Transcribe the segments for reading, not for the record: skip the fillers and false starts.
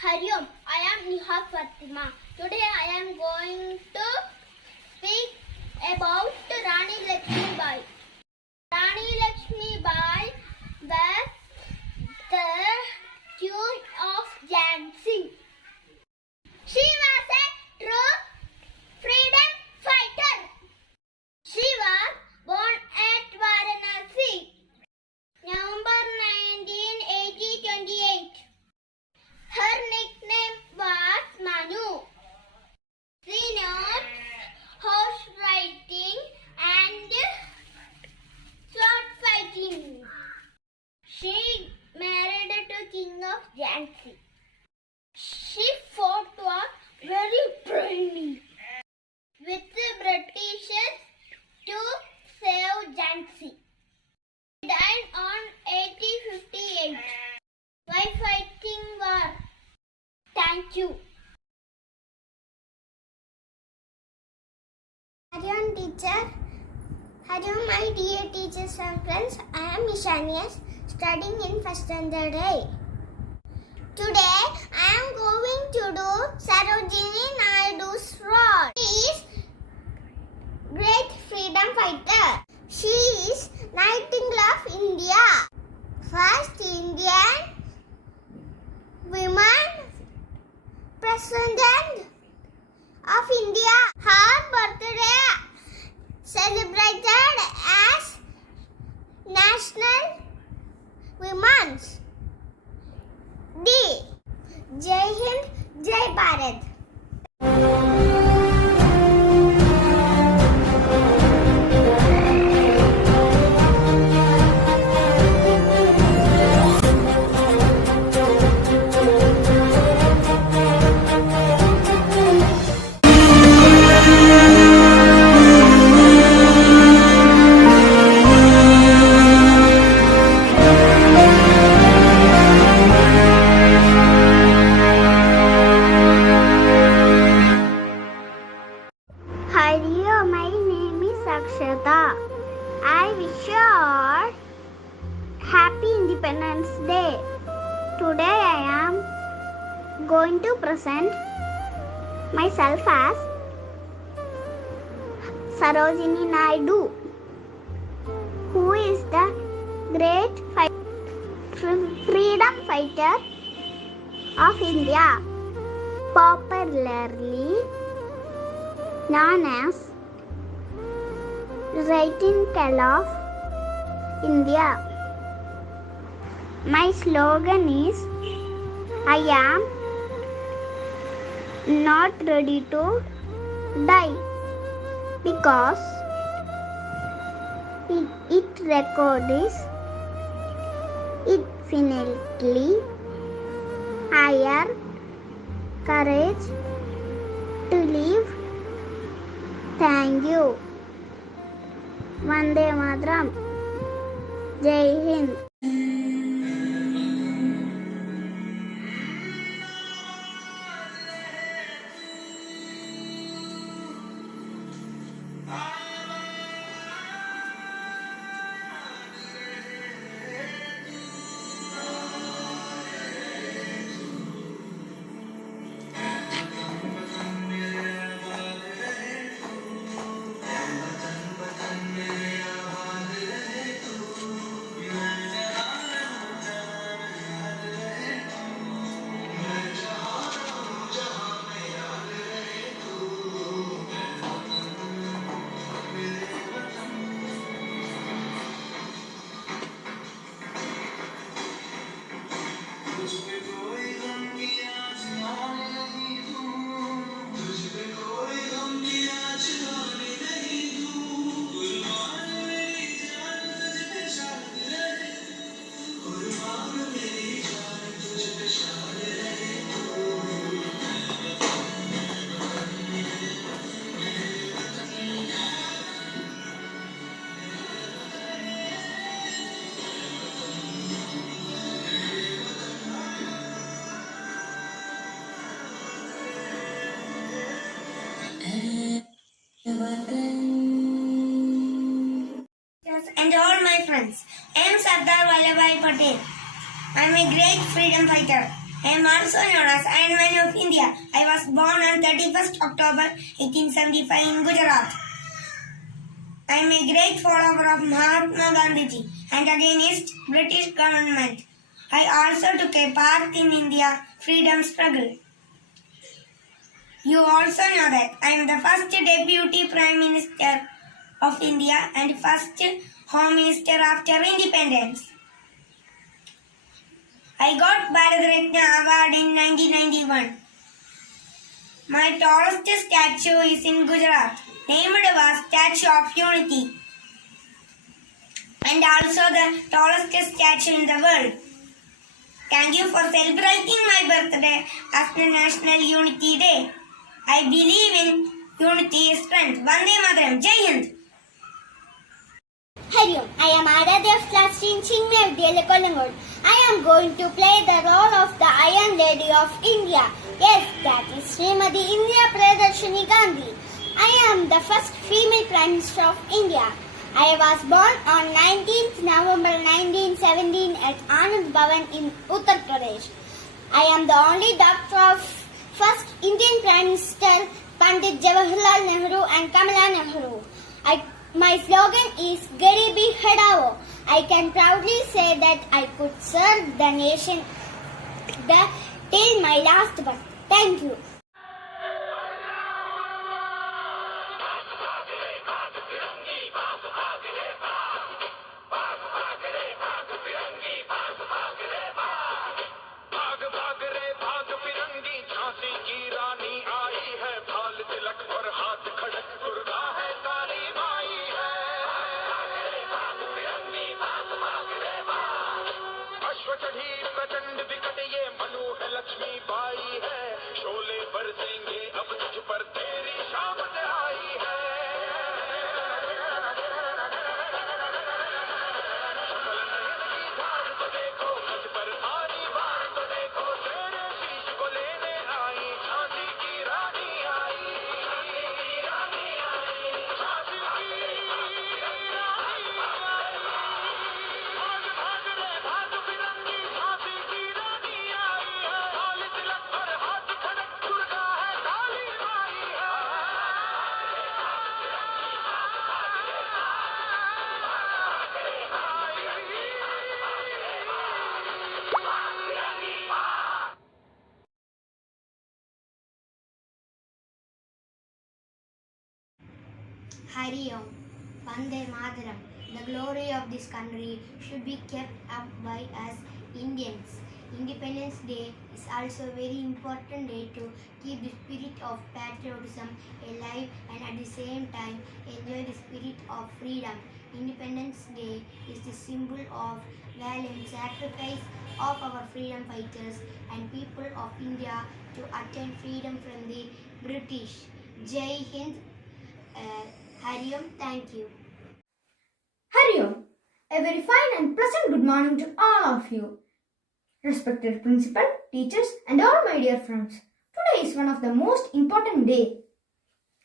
Hariom, I am Niha Fatima. Today I am going to speak about Rani Lakshmi Bai. Rani Lakshmi Bai was the Queen of Jhansi. She was a true freedom fighter. She was born at Varanasi, November 19, 1828. Her nickname was Manu. She knows horse riding and sword fighting. She married to King of Jhansi. She fought war very bravely with the Britishers to save Jhansi. She died on 1858 while fighting war. Thank you. Hariom teacher. Hariom, my dear teachers and friends. I am Ishanias, studying in first standard A. Today, I am going to do Sarojini Naidu's role. She is great freedom fighter. She is Nightingale of India, first Indian woman president of India. Her birthday celebrated as National Women's Day. Jai Hind, Jai Bharat. Hello, my name is Akshata. I wish you all Happy Independence Day. Today I am going to present myself as Sarojini Naidu, who is the great freedom fighter of India, popularly known as Nightingale of India. My slogan is, I am not ready to die, because it records infinitely higher courage to live. Thank you. Vande Mataram. Jai Hind. And all my friends, I am Sardar Vallabhbhai Patel. I am a great freedom fighter. I am also known as Iron Man of India. I was born on 31st October 1875 in Gujarat. I am a great follower of Mahatma Gandhi and against British government. I also took a part in India freedom struggle. You also know that I am the first Deputy Prime Minister of India and first Home Minister after independence. I got Bharat Ratna Award in 1991. My tallest statue is in Gujarat, named was Statue of Unity, and also the tallest statue in the world. Thank you for celebrating my birthday as the National Unity Day. I believe in unity is strength. Vande Mataram. Jai Hind. Hello, I am Aradhya of class in Chingme Vidyalaya Kolangod. I am going to play the role of the Iron Lady of India. Yes, that is Srimati Indira Priyadarshini Gandhi. I am the first female Prime Minister of India. I was born on 19th November 1917 at Anand Bhavan in Uttar Pradesh. I am the only daughter of first Indian Prime Minister Pandit Jawaharlal Nehru and Kamala Nehru. My slogan is Garibi Hadao. I can proudly say that I could serve the nation till my last birth. Thank you. प्रचंड विकट ये मनु है लक्ष्मी बाई है शोले बरसेंगे अब तुझ पर तेरी शाम आई है सकल नयन की धार तो देखो मुझ पर आनी बार तो देखो तेरे शीश को लेने आई झांसी की रानी आई झांसी की Hari Om, Vande Mataram. The glory of this country should be kept up by us Indians. Independence Day is also a very important day to keep the spirit of patriotism alive and at the same time enjoy the spirit of freedom. Independence Day is the symbol of valiant sacrifice of our freedom fighters and people of India to attain freedom from the British. Jai Hind. Hari Om, thank you. Hari Om. A very fine and pleasant good morning to all of you. Respected principal, teachers and all my dear friends. Today is one of the most important days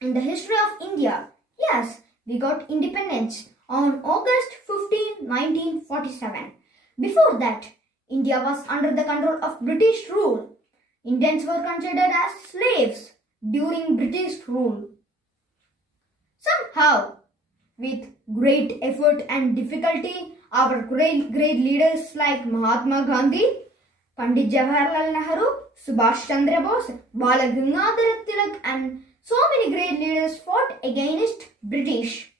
in the history of India. Yes, we got independence on August 15, 1947. Before that, India was under the control of British rule. Indians were considered as slaves during British rule. Somehow, with great effort and difficulty, our great leaders like Mahatma Gandhi, Pandit Jawaharlal Nehru, Subhash Chandra Bose, Bala Gangadhar Tilak and so many great leaders fought against British.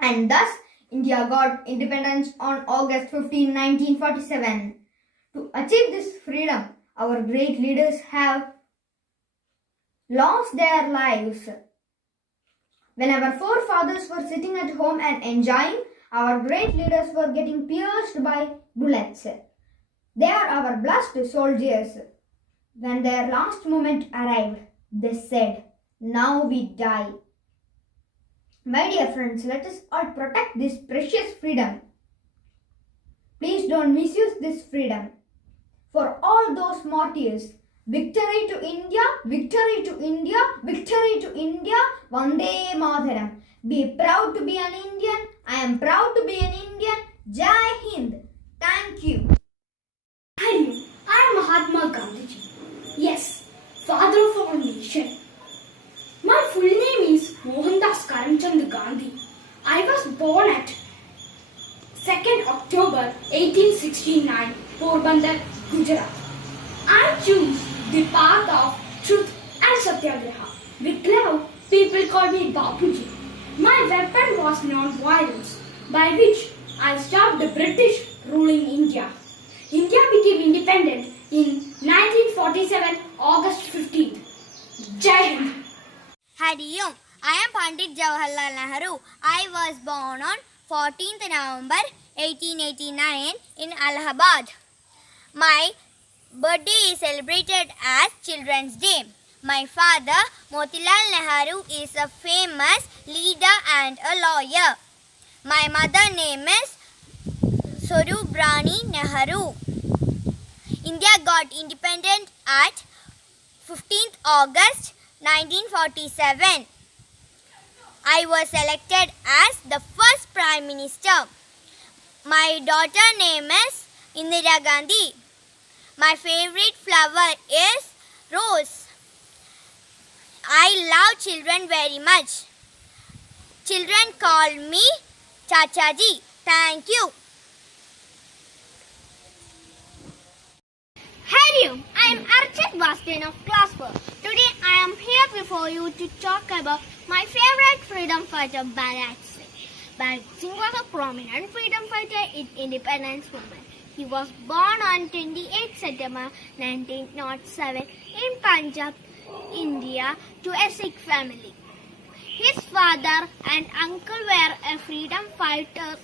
And thus, India got independence on August 15, 1947. To achieve this freedom, our great leaders have lost their lives. When our forefathers were sitting at home and enjoying, our great leaders were getting pierced by bullets. They are our blessed soldiers. When their last moment arrived, they said, "Now we die." My dear friends, let us all protect this precious freedom. Please don't misuse this freedom. For all those martyrs, victory to India, victory to India, victory to India, Vande Mataram. Be proud to be an Indian. I am proud to be an Indian. Jai Hind. Thank you. I am Mahatma Gandhi. 2nd October 1869, Porbandar, Gujarat. I choose the path of truth and satyagraha. With love, people call me Bapuji. My weapon was non-violence, by which I stopped the British ruling India. India became independent in 1947, August 15th. Jai Hind. Hari Om. I am Pandit Jawaharlal Nehru. I was born on 14th November 1889 in Allahabad. My birthday is celebrated as Children's Day. My father, Motilal Nehru, is a famous leader and a lawyer. My mother name is Sorubrani Nehru. India got independent at 15th August 1947. I was elected as the first Prime Minister. My daughter name is Indira Gandhi. My favorite flower is rose. I love children very much. Children call me Chachaji. Thank you. Hi, I am Archit Bastin of Class 4. Today I am here before you to talk about my favorite freedom fighter, Bhagat Singh. Bhagat Singh was a prominent freedom fighter in independence movement. He was born on 28 September 1907 in Punjab, India, to a Sikh family. His father and uncle were a freedom fighters,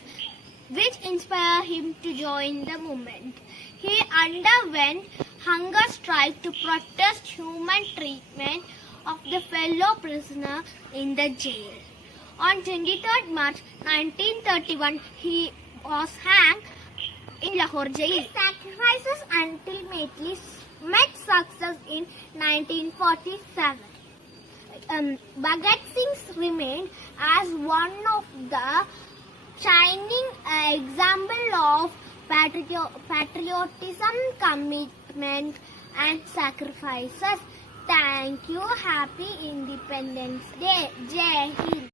which inspired him to join the movement. He underwent hunger strike to protest human treatment of the fellow prisoner in the jail. On 23rd March 1931, he was hanged in Lahore jail. His sacrifices ultimately met success in 1947. Bhagat Singh remained as one of the shining example of patriotism, commitment and sacrifices. Thank you. Happy Independence Day. Jai Hind.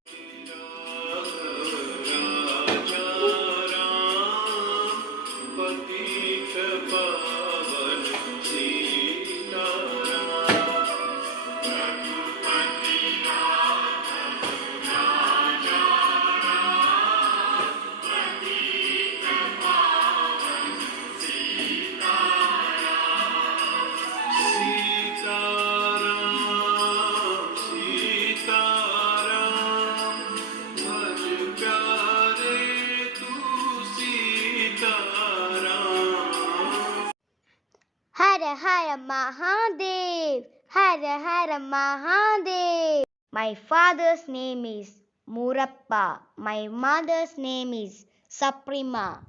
Hara Hara Mahadev, Hara Hara Mahadev. My father's name is Murappa. My mother's name is Saprima.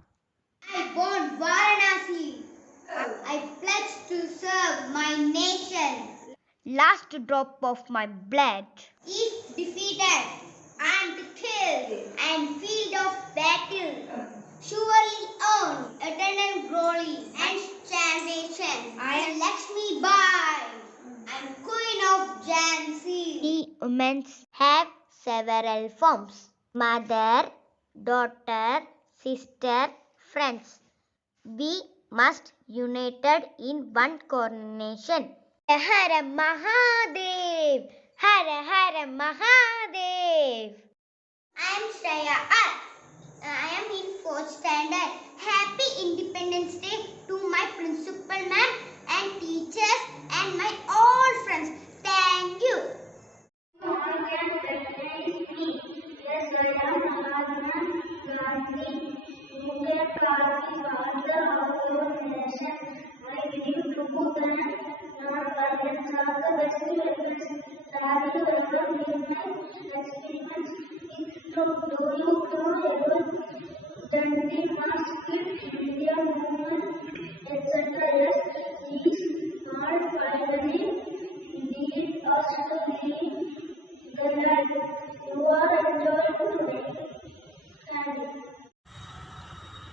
I born Varanasi. I pledge to serve my nation. Last drop of my blood Is defeated and killed and field of battle. Surely own eternal glory and salvation. I am Lakshmi Bai. I am Queen of Jhansi. We women have several forms: mother, daughter, sister, friends. We must united in one coronation. Hara Mahadev, Hara Hara Mahadev. I am Shreya R. I am in 4th standard. Happy Independence Day to my principal ma'am and teachers and my all friends. Thank you.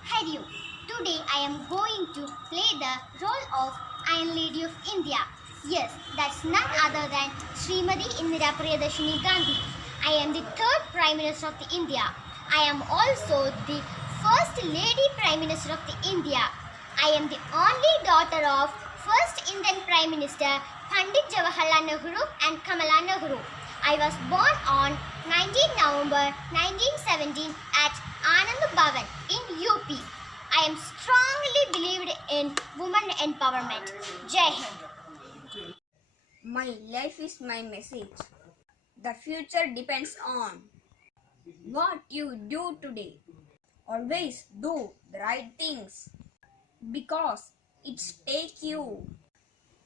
Hello. Today I am going to play the role of Iron Lady of India. Yes, that's none other than Srimati Indira Priyadarshini Gandhi. I am the third Prime Minister of India. I am also the First Lady Prime Minister of the India. I am the only daughter of first Indian Prime Minister Pandit Jawaharlal Nehru and Kamala Nehru. I was born on 19 November 1917 at Anand Bhavan in UP. I am strongly believed in women empowerment. Jai Hind. My life is my message. The future depends on what you do today. Always do the right things because it's take you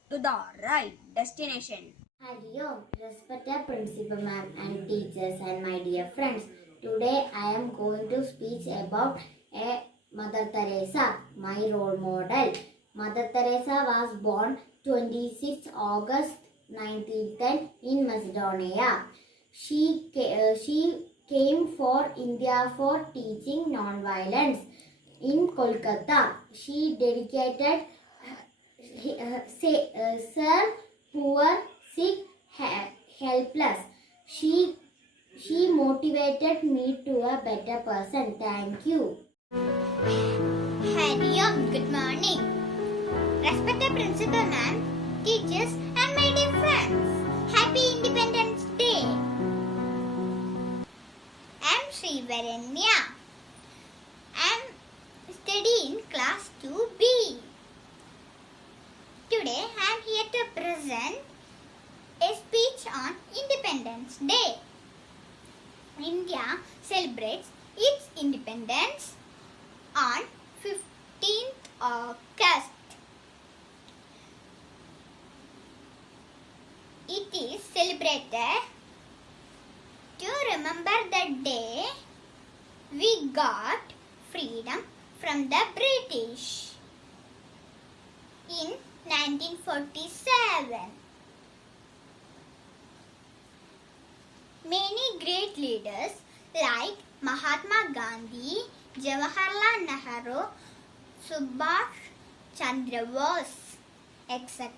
to the right destination. Hello, respected principal ma'am and teachers and my dear friends. Today I am going to speak about a Mother Teresa, my role model. Mother Teresa was born 26 August 1910 in Macedonia. She came for India for teaching non-violence. In Kolkata, she dedicated serve poor, sick, helpless. She motivated me to a better person. Thank you. Hariom, good morning. Respected principal ma'am, teachers and my dear friends, Happy Independence Day. I am Sri Varenya. I am studying class 2B. Today I am here to present a speech on Independence Day. India celebrates its independence on 15th August. It is celebrated to remember the day we got freedom from the British in 1947. Many great leaders like Mahatma Gandhi, Jawaharlal Nehru, Subhash Chandra Bose, etc.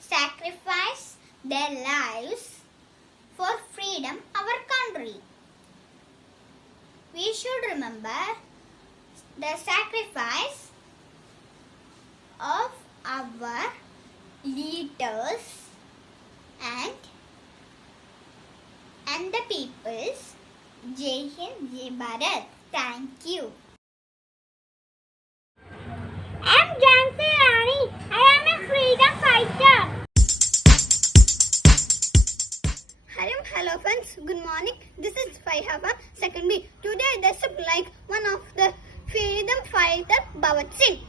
sacrificed their lives for freedom of our country. We should remember the sacrifice of our leaders and the peoples. Jai Hind, Jai Bharat. Thank you. I am Jhansi Rani. I am a freedom fighter. Hello friends, good morning. This is Faiha, second B. Today I dressed up like one of the freedom fighter Bhagat Singh.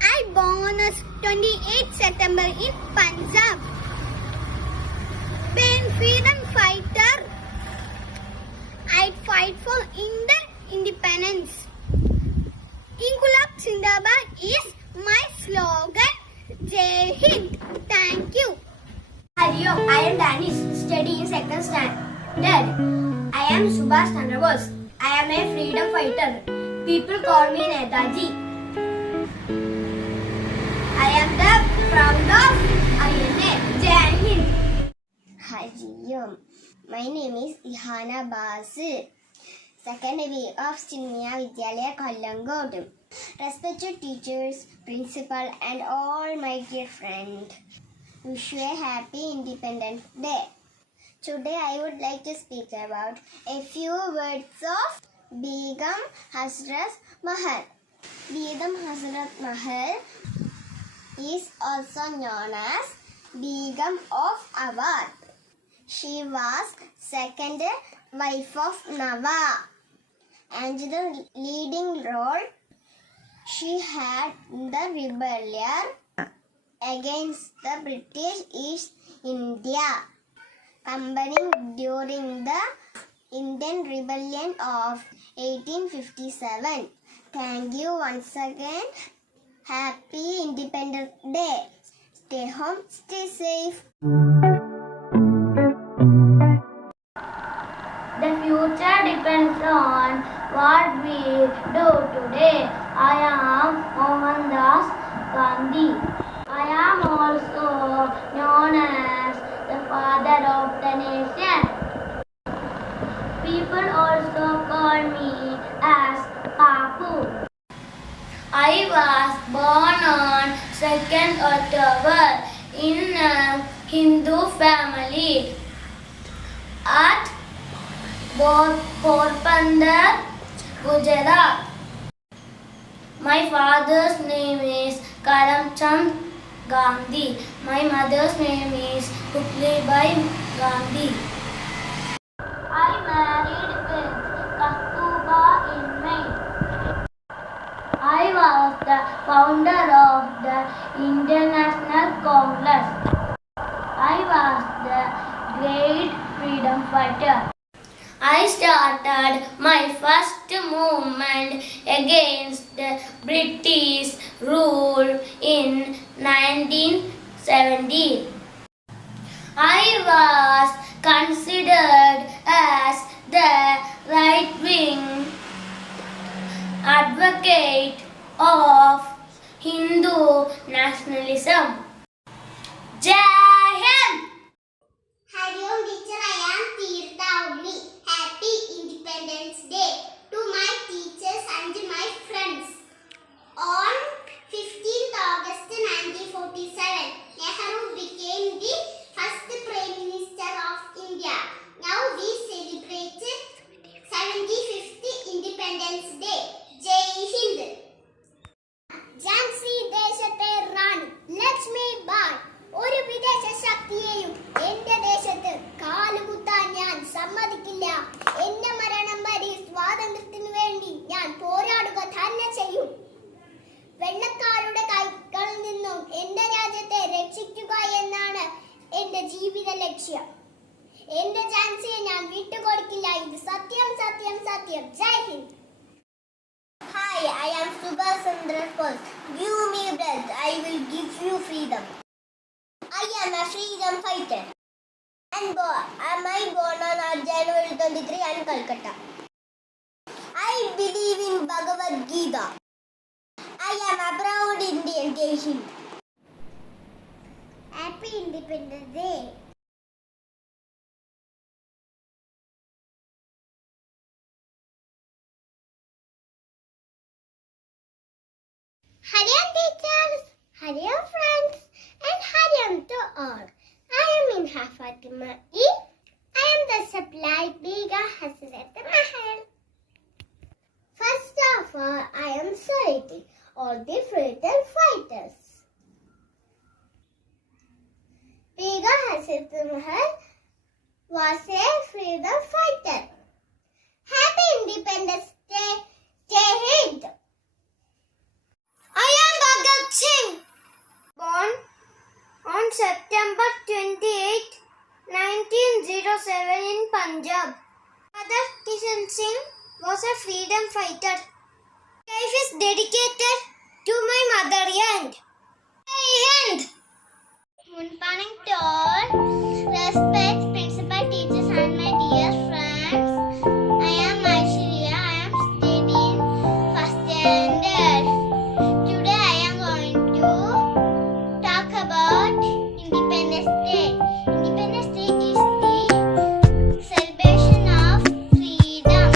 I born on 28 September in Punjab. Being freedom fighter, I fight for Indian independence. Inkulab Zindabad is my slogan. Jai Hind. Thank you. Hello, I am Danish, studying second standard. I am Subhash Chandra Bose. I am a freedom fighter. People call me Netaji. I am the from the INA. Jai Hind. Hello, my name is Ihana Basu. Second week of Chinmaya Vidyalaya Kollangodu. Respected teachers, principal and all my dear friends. Wish you a happy Independence Day. Today I would like to speak about a few words of Begum Hazrat Mahal. Begum Hazrat Mahal is also known as Begum of Awadh. She was second wife of Nawab and the leading role she had in the rebellion against the British East India Company during the Indian Rebellion of 1857. Thank you once again. Happy Independence Day. Stay home, stay safe. The future depends on what we do today. I am Mohandas Gandhi. I am also known as the father of the nation. People also call me as Papu. I was born on 2nd October in a Hindu family at Porbandar, Gujarat. My father's name is Karamchand Gandhi. My mother's name is Putlibai Gandhi. I married with Kastuba in May. I was the founder of the Indian National Congress. I was the great freedom fighter. I started my first movement against the British rule in 1917. I was considered as the right-wing advocate of Hindu nationalism. Jai Hind! Hariom teacher, I am Tirtha Ugli. Happy Independence Day to my teachers and my friends. On 15th August 1947, Nehru became the first Prime Minister of India. Now we celebrate 75th Independence Day. Jai Hind! Jhansi ദേശത്തെ Rani Lakshmi bye ഒരു വിദേശ ശക്തിയെയും എന്റെ ദേശത്ത് കാലുകുത്താൻ ഞാൻ സമ്മതിക്കില്ല. എന്റെ മരണം വരെ സ്വാതന്ത്ര്യത്തിനു വേണ്ടി ഞാൻ പോരാടുക തന്നെ ചെയ്യും. വെള്ളക്കാരുടെ കൈകളിൽ നിന്നും എന്റെ രാജ്യത്തെ രക്ഷിക്കുക എന്നാണ് എന്റെ ജീവിത ലക്ഷ്യം. എന്റെ ഝാൻസിയെ ഞാൻ വിട്ടുകൊടുക്കില്ല. ഇത് സത്യം സത്യം സത്യം. ജയ് Hind. Hi, I am Subhash Chandra Bose. Give me breath, I will give you freedom. I am a freedom fighter. And am I born on January 23 in Calcutta? I believe in Bhagavad Gita. I am a proud Indian. Jai Hind. Happy Independence Day. Hariom teachers, Hariom friends, and Hariom to all. I am Minha Fatima E. I am the supply Bega Hazrat Mahal. First of all, I am saluting all the freedom fighters. Bega Hazrat Mahal was a freedom fighter. Happy Independence Day, Jai Hind. I am Bhagat Singh. Born on September 28, 1907 in Punjab. Father Kishan Singh was a freedom fighter. Life is dedicated to my motherland. Jai Hind. Good morning to all. Respect principal, teachers and my dear friends. I am Aishwarya. I am studying first standard. Today I am going to talk about Independence Day. Independence Day is the celebration of freedom.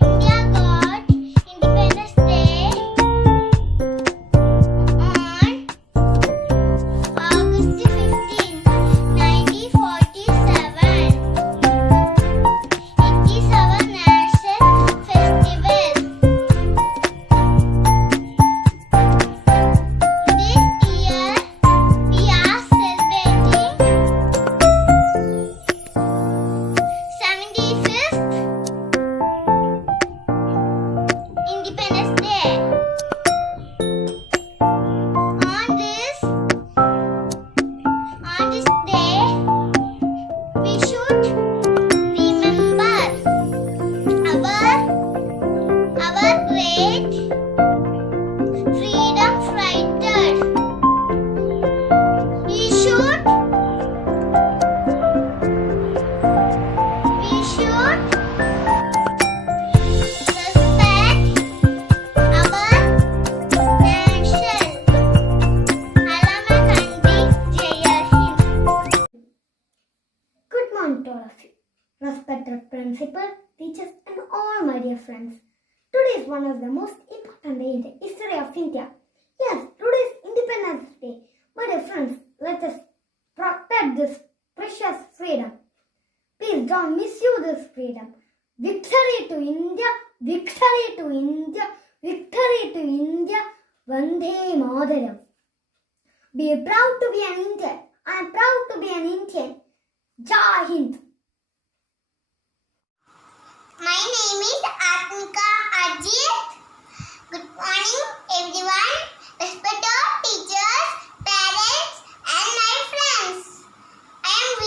India got Independence Day all of you. Respected principal, teachers, and all my dear friends. Today is one of the most important days in the history of India. Yes, today is Independence Day. My dear friends, let us protect this precious freedom. Please don't misuse this freedom. Victory to India, victory to India, victory to India. Vande Mataram. Be proud to be an Indian. I am proud to be an Indian. Jai Hind. My name is Atmika Ajit. Good morning, everyone. Respected teachers, parents, and my friends. I am